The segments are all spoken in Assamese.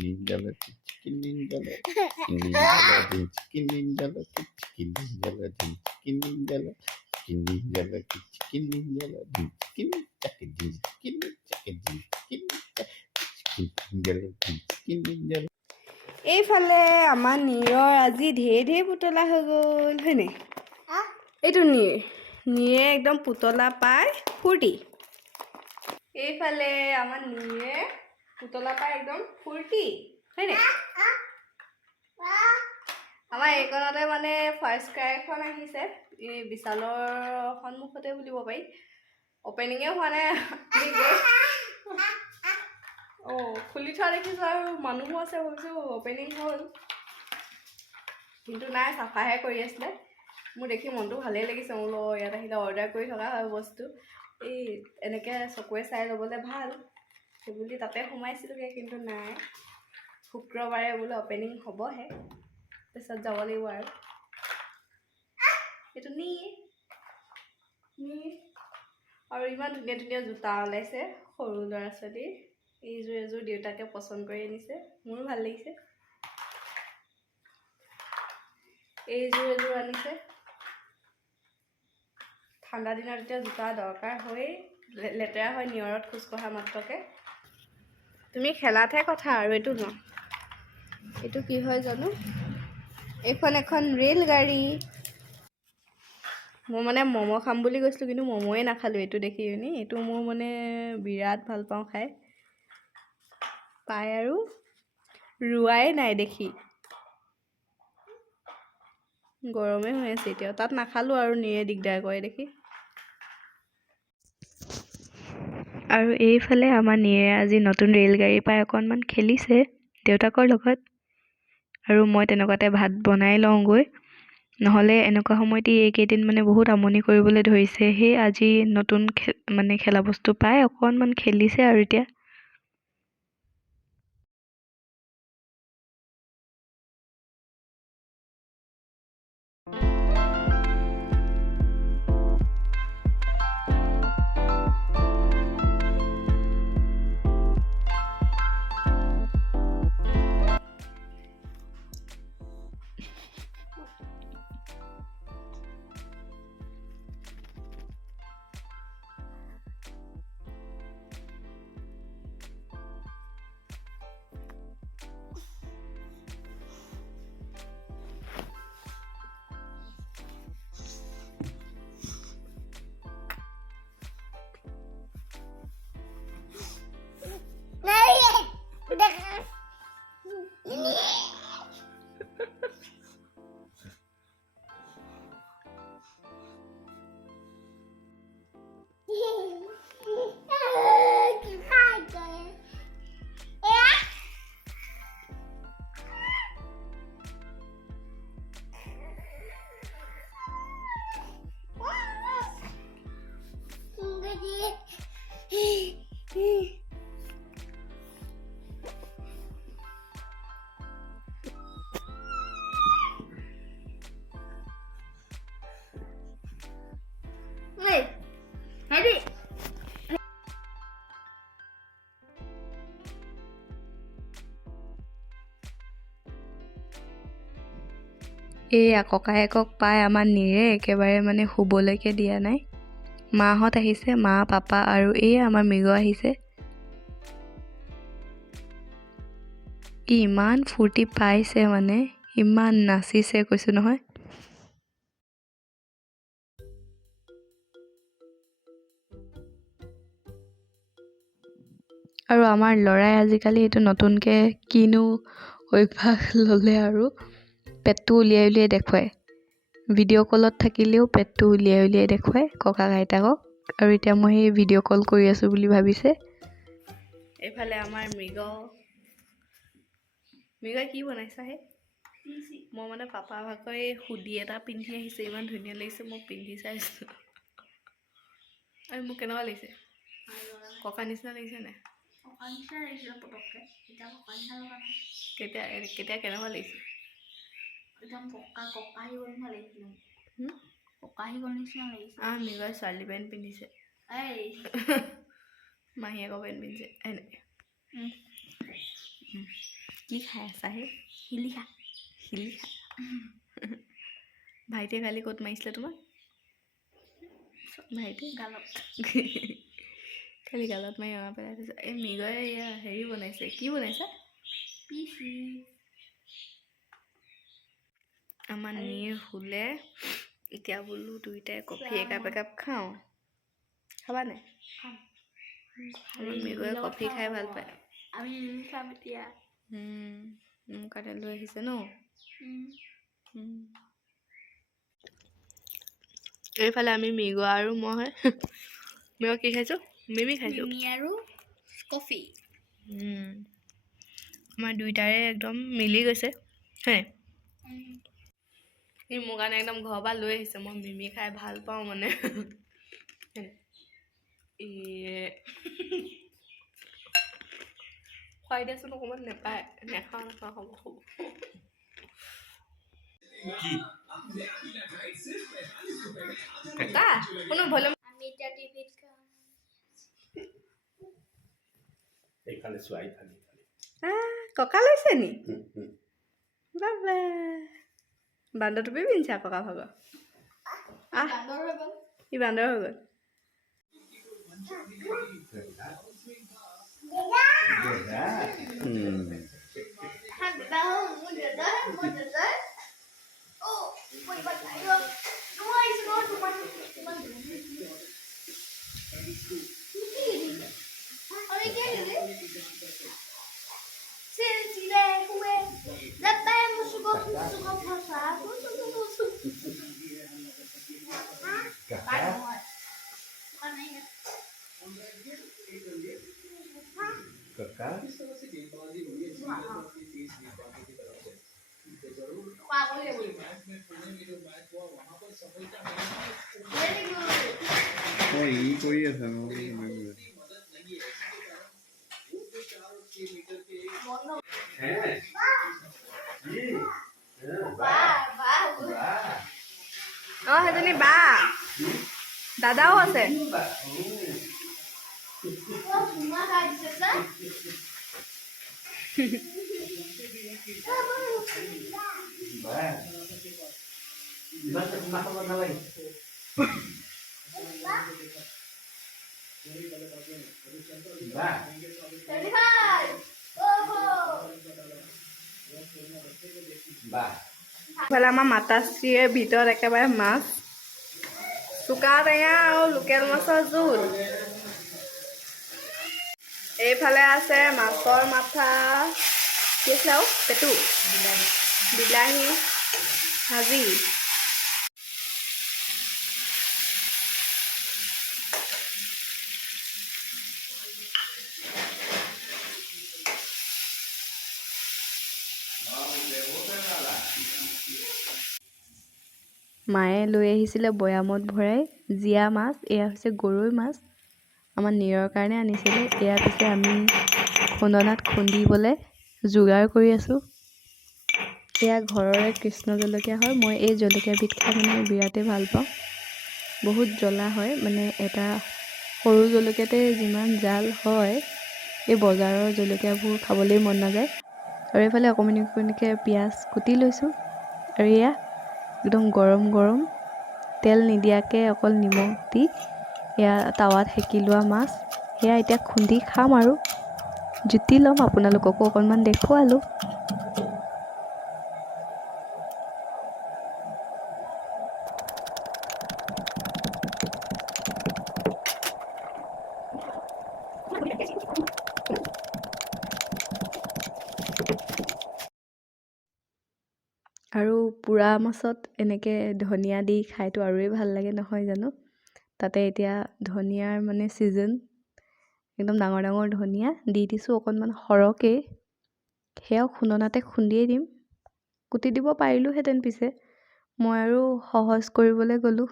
ninjala, chicken ninjala, chicken ninjala, chicken ninjala, chicken ninjala, chicken ninjala, chicken ninjala, chicken ninjala, chicken ninjala. এইফালে আমাৰ নীৰৰ আজি ঢেৰ পুতলা হৈ গ'ল হয়নে? এইটো নীৰে একদম পুতলা পাই ফূৰ্তি। এইফালে আমাৰ নীৰে পুতলা পাই একদম ফূৰ্তি হয়নে? আমাৰ এইকণতে মানে ফাৰ্ষ্ট ক্ৰাই এখন আহিছে, এই বিশালৰ সন্মুখতে বুলিব পাৰি। অপেনিঙে হোৱা নাই। খুলি থোৱা দেখিছোঁ আৰু মানুহো আছে, ভাবিছোঁ অপেনিং হ'ল, কিন্তু নাই, চাফাহে কৰি আছিলে। মোৰ দেখি মনটো ভালেই লাগিছে, মোৰ ইয়াত আহিলে অৰ্ডাৰ কৰি থকা হয় বস্তু, এই এনেকৈ চকুৱে চাই ল'বলৈ ভাল সেইবুলি তাতে সোমাইছিলোঁগৈ, কিন্তু নাই, শুক্ৰবাৰে বোলে অপেনিং হ'বহে, পিছত যাব লাগিব আৰু। এইটো আৰু ইমান ধুনীয়া ধুনীয়া জোতা ওলাইছে সৰু ল'ৰা ছোৱালীৰ। এযোৰ দেউতাকে পচন্দ কৰি আনিছে, মোৰো ভাল লাগিছে। এযোৰ আনিছে। ঠাণ্ডা দিনত এতিয়া জোতা দৰকাৰ হৈ লেতেৰা হয় নিয়ৰত খোজকঢ়া মাত্ৰকে। তুমি খেলাতহে কথা আৰু এইটো ন, এইটো কি হয় জানো, এইখন এখন ৰেল গাড়ী। মই মানে ম'ম' খাম বুলি কৈছিলোঁ, কিন্তু ম'ম'য়ে নাখালোঁ এইটো দেখি পিনি। এইটো মোৰ মানে বিৰাট ভাল পাওঁ খাই, পাই আৰু ৰোৱাই নাই দেখি। গৰমে হৈ আছে এতিয়া, তাত নাখালোঁ আৰু নীৰে দিগদাৰ কৰে দেখি। আৰু এইফালে আমাৰ নীৰে আজি নতুন ৰেলগাড়ী পাই অকণমান খেলিছে দেউতাকৰ লগত, আৰু মই তেনেকুৱাতে ভাত বনাই লওঁগৈ, নহ'লে এনেকুৱা সময়তে এইকেইদিন মানে বহুত আমনি কৰিবলৈ ধৰিছে। সেই আজি নতুন মানে খেলা বস্তু পাই অকণমান খেলিছে আৰু এতিয়া। এই ককায়েকক পাই আমাৰ নীৰে একেবাৰে মানে শুবলৈকে দিয়া নাই। মাহঁত আহিছে, মা পাপা আৰু এই আমাৰ মৃগ আহিছে। ইমান ফূৰ্তি পাইছে মানে, ইমান নাচিছে কৈছোঁ নহয়। আৰু আমাৰ ল'ৰাই আজিকালি এইটো নতুনকৈ কিনো অভ্যাস ল'লে আৰু পেটটো উলিয়াই উলিয়াই দেখুৱায়। ভিডিঅ' কলত থাকিলেও পেটটো উলিয়াই উলিয়াই দেখুৱায় ককাক আইতাকক, আৰু এতিয়া মই সেই ভিডিঅ' কল কৰি আছোঁ বুলি ভাবিছে। এইফালে আমাৰ মৃগই কি বনাইছাহে? মই মানে পাপা ভাগৰ এই হুডি এটা পিন্ধি আহিছে, ইমান ধুনীয়া লাগিছে, মই পিন্ধি চাইছোঁ। আৰু মোক কেনেকুৱা লাগিছে? ককা নিচিনা লাগিছে নাই? কেতিয়া কেনেকুৱা লাগিছে? মৃগই ছোৱালী পেণ্ট পিন্ধিছে, মাহীয়েকৰ পেণ্ট পিন্ধিছে, এনেকৈ কি খাই আছা হে? শিলিখা শিলিখা ভাইটিয়ে কালি ক'ত মাৰিছিলে তোমাক? ভাইটি গালত কালি গালত মাৰি ৰঙা পেলাই থৈছে। এই মৃগয়ে এয়া হেৰি বনাইছে। কি বনাইছে? পিচি। আমাৰ নীৰ শুলে। এতিয়া বোলো দুইটাই কফি একাপ একাপ খাওঁ। খাবা নাই? আমাৰ মৃগয়ে কফি খাই ভাল পায়। আমি খাম এতিয়া। মোৰ কাৰণে লৈ আহিছে ন? এইফালে আমি মৃগ আৰু মই মৃগ কি খাইছোঁ? মিমি খাইছোঁ। মিমি আৰু কফি। আমাৰ দুইটাৰে একদম মিলি গৈছে হয়। সি মোৰ কাৰণে একদম ঘৰৰ পৰা লৈ আহিছে। মই মিমি খাই ভাল পাওঁ মানে খুৱাই দিয়াচোন অকণমান। নেপায়। নেখাওঁ হ'ব কাকা কোনো ভলিউম আমি এতিয়া টিভিত এইফালে চোৱা এইফালে ককা লৈছে নি? বাবা বান্দৰ টুপি পিন্ধিছে ককা ভাগৰ। ই বান্দৰ হৈ গ'ল। ই কৰি আছে সেইজনী বা দাদাও আছে। ইফালে আমাৰ মাতাশ্ৰীয়ে ভিতৰত একেবাৰে মাছ, চুকা টেঙা আৰু লোকেল মাছৰ জোল। এইফালে আছে মাছৰ মাথা, কি আছে আৰু পেটু, বিলাহী ভাজি। মায়ে লৈ আহিছিলে বৈয়ামত ভৰাই জীয়া মাছ। এয়া হৈছে গৰৈ মাছ, আমাৰ নীৰৰ কাৰণে আনিছিলে। এয়া পিছে আমি খুন্দনাত খুন্দিবলৈ যোগাৰ কৰি আছোঁ। এয়া ঘৰৰে কৃষ্ণ জলকীয়া হয়। মই এই জলকীয়াবিধ খাই মানে বিৰাটেই ভাল পাওঁ। বহুত জ্বলা হয়, মানে এটা সৰু জলকীয়াতে যিমান জাল হয়, এই বজাৰৰ জলকীয়াবোৰ খাবলৈ মন নাযায়। আৰু এইফালে অকণমানি অকণমানিকৈ পিঁয়াজ কুটি লৈছোঁ। আৰু এয়া একদম গৰম গৰম তেল নিদিয়াকৈ অকল নিমখ দি এয়া টাৱাত সেকি লোৱা মাছ। সেয়া এতিয়া খুন্দি খাম আৰু জুতি ল'ম, আপোনালোককো অকণমান দেখুৱালোঁ। আৰু পোৰা মাছত এনেকৈ ধনিয়া দি খাইতো আৰুৱেই ভাল লাগে নহয় জানো। তাতে এতিয়া ধনিয়াৰ মানে ছিজন, একদম ডাঙৰ ডাঙৰ ধনিয়া দি দিছোঁ অকণমান সৰহকৈ। সেয়াও খুন্দনাতে খুন্দিয়েই দিম। কুটি দিব পাৰিলোঁহেঁতেন, পিছে মই আৰু সহজ কৰিবলৈ গ'লোঁ,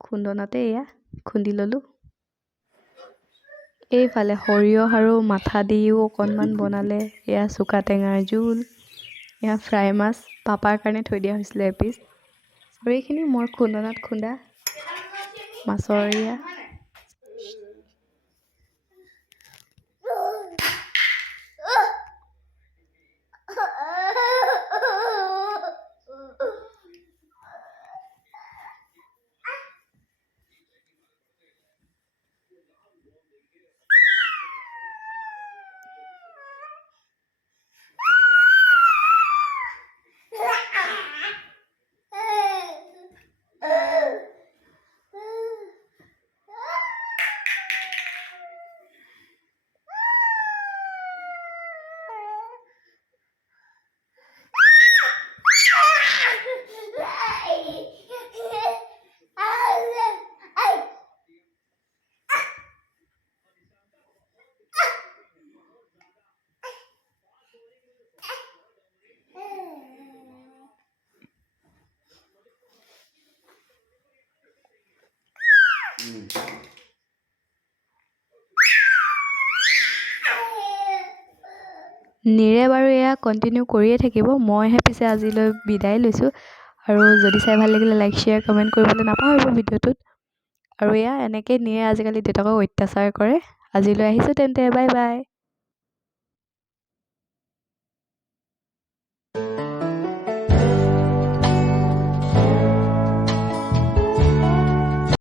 খুন্দনাতে এয়া খুন্দি ল'লোঁ। এইফালে সৰিয়হ আৰু মাথা দিও অকণমান বনালে। এয়া চুকা টেঙাৰ জোল, এয়া ফ্ৰাই মাছ পাপাৰ কাৰণে থৈ দিয়া হৈছিলে এপিচ। আৰু এইখিনি মই খুন্দনাত খুন্দা মাছৰ এয়া নীৰে বাৰু এয়া কণ্টিনিউ কৰিয়ে থাকিব। মইহে পিছে আজিলৈ বিদায় লৈছোঁ। আৰু যদি চাই ভাল লাগিলে লাইক শ্বেয়াৰ কমেণ্ট কৰিবলৈ নাপাহৰিব ভিডিঅ'টোত। আৰু এয়া এনেকৈ নীৰে আজিকালি দেউতাকক অত্যাচাৰ কৰে। আজিলৈ আহিছোঁ তেন্তে, বাই বাই।